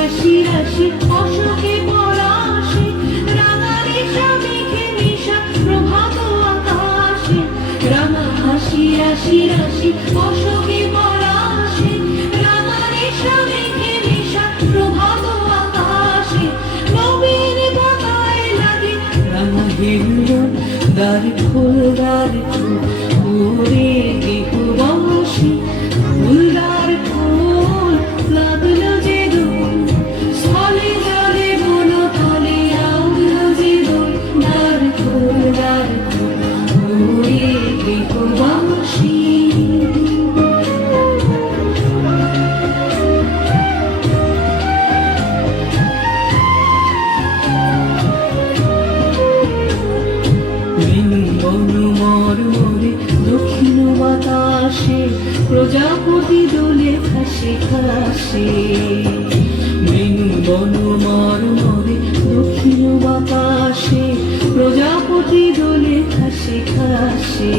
রাশি রাশি অশোকে পলাশে, রাঙা রেশা মেঘে মিশা প্রভাত আকাশে। রাঙা হাসি রাশি রাশি অশোকে পলাশে, রাঙা রেশা মেঘে মিশা প্রভাত আকাশে। নবীন বাতায় লাগে রাঙা হিন্দন, দ্বার খোল দ্বার খোল ওরে দেহবাসী। ফুলদার খোল লাগলো যে দোল, স্থলে জলে বন তলে আউলো যে দোল। দ্বার খোল ওরে দেহবাসী। মরমরে দক্ষিণ বাতাসে, প্রজাপতি দোলে খাসে খাসে। মেনু বন মরমরে দক্ষিণ বাতাসে, প্রজাপতি দোলে খাসে খাসে।